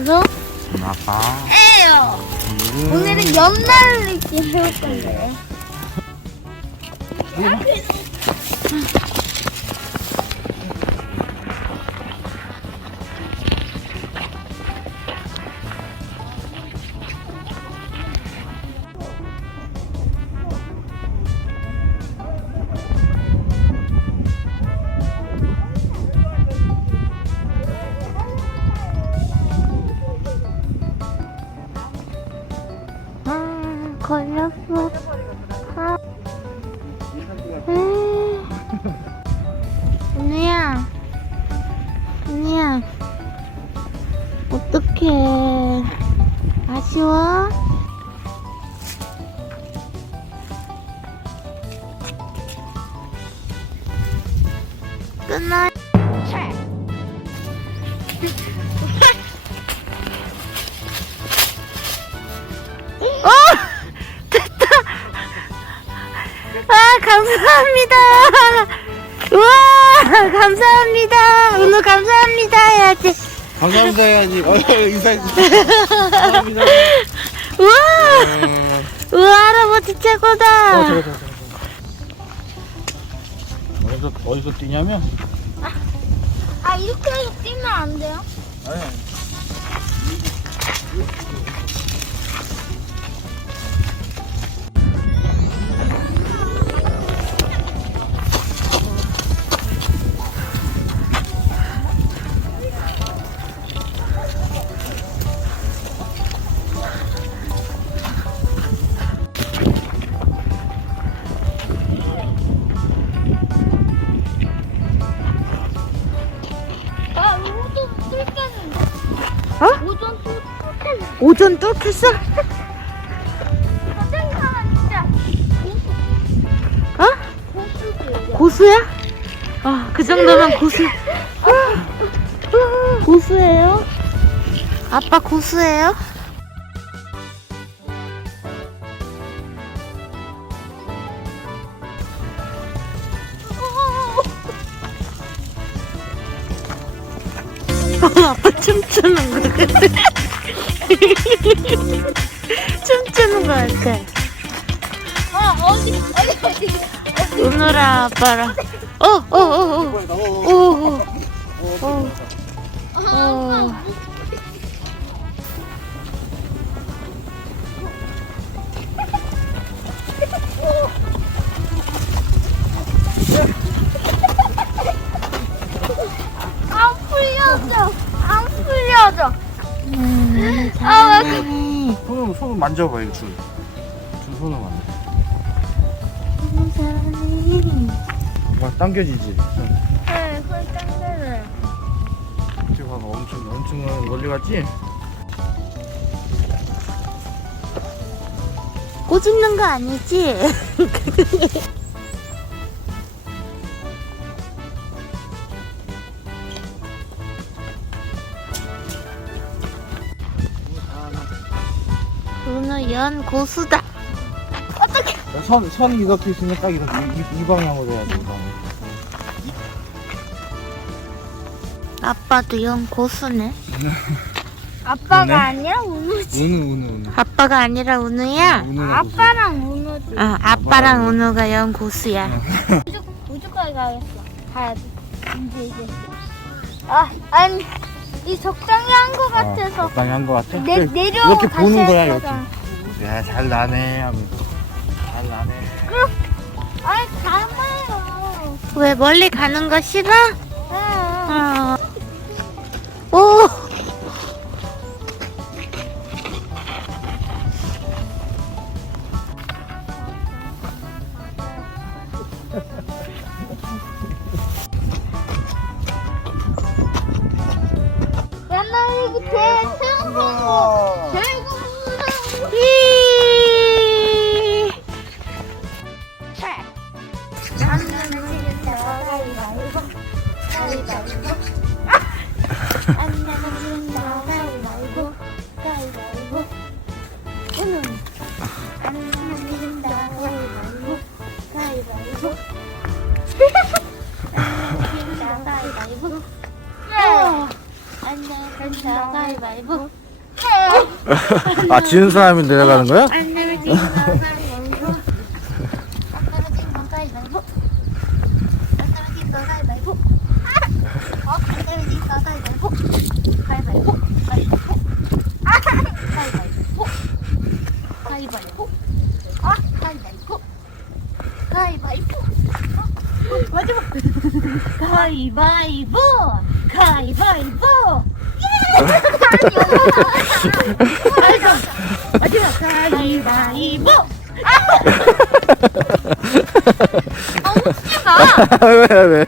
오늘 아빠. 에요. 오늘은 연날리기 해볼 건데. 어떡해. 아쉬워? 끝나. 어! 됐다! 아, 감사합니다! 우와! 감사합니다! 은우 감사합니다! 해야지. 감사합니다 해야지. 어, 인사해 주세요. 감사합니다. 우와! 어, 우와, 할아버지 최고다! 어, 저거, 저거, 저거. 어디서, 어디서 뛰냐면? 아, 이렇게 해서 뛰면 안 돼요? 아니, 아, 오전 뚫겠어? 선생님은 진짜 어? 고수지. 고수야? 아, 그 정도면 고수. 고수예요? 아빠 고수예요? 아빠 춤추는 거 같아. 춤추는 거 같아. 어, 어디, 어디, 어디. 오늘아 아빠랑. 어, 어, 어, 어. 오, 오, 오. 어. 손을 손을 만져봐 이거 줄. 줄 손을 만져. 와 당겨지지. 네, 손. 이렇게 봐봐 엄청 엄청 멀리 갔지? 꼬집는 거 아니지? 오늘 연 고수다. 어떻게? 선 선이 이렇게 있으면 딱 이렇게 이, 이 방향으로 해야 돼. 이 방향. 아빠도 연 고수네. 아빠가. 아니야 운우지. 우는 우는 우는. 아빠가 아니라 운우야. 우는 아빠랑 운우지. 어, 아빠랑 운우가 연 고수야. 어. 우주 우주까지 가겠어. 가야지. 이제 이제. 아 아니 이 적당히 한거 같아서 적당히 한거 같아? 내 그래, 내려 이렇게 보는 할 거야 이렇게. 거잖아. 야잘 나네 하면서. 잘 나네. 아니 가만요. 왜 멀리 가는 거 싫어? 응. 어. 아 지는 사람이 내려가는 거야? 마지막. 가위바위보! 가위바위보! 예! 마지막. 가위바위보 아 웃지 마. 왜왜왜?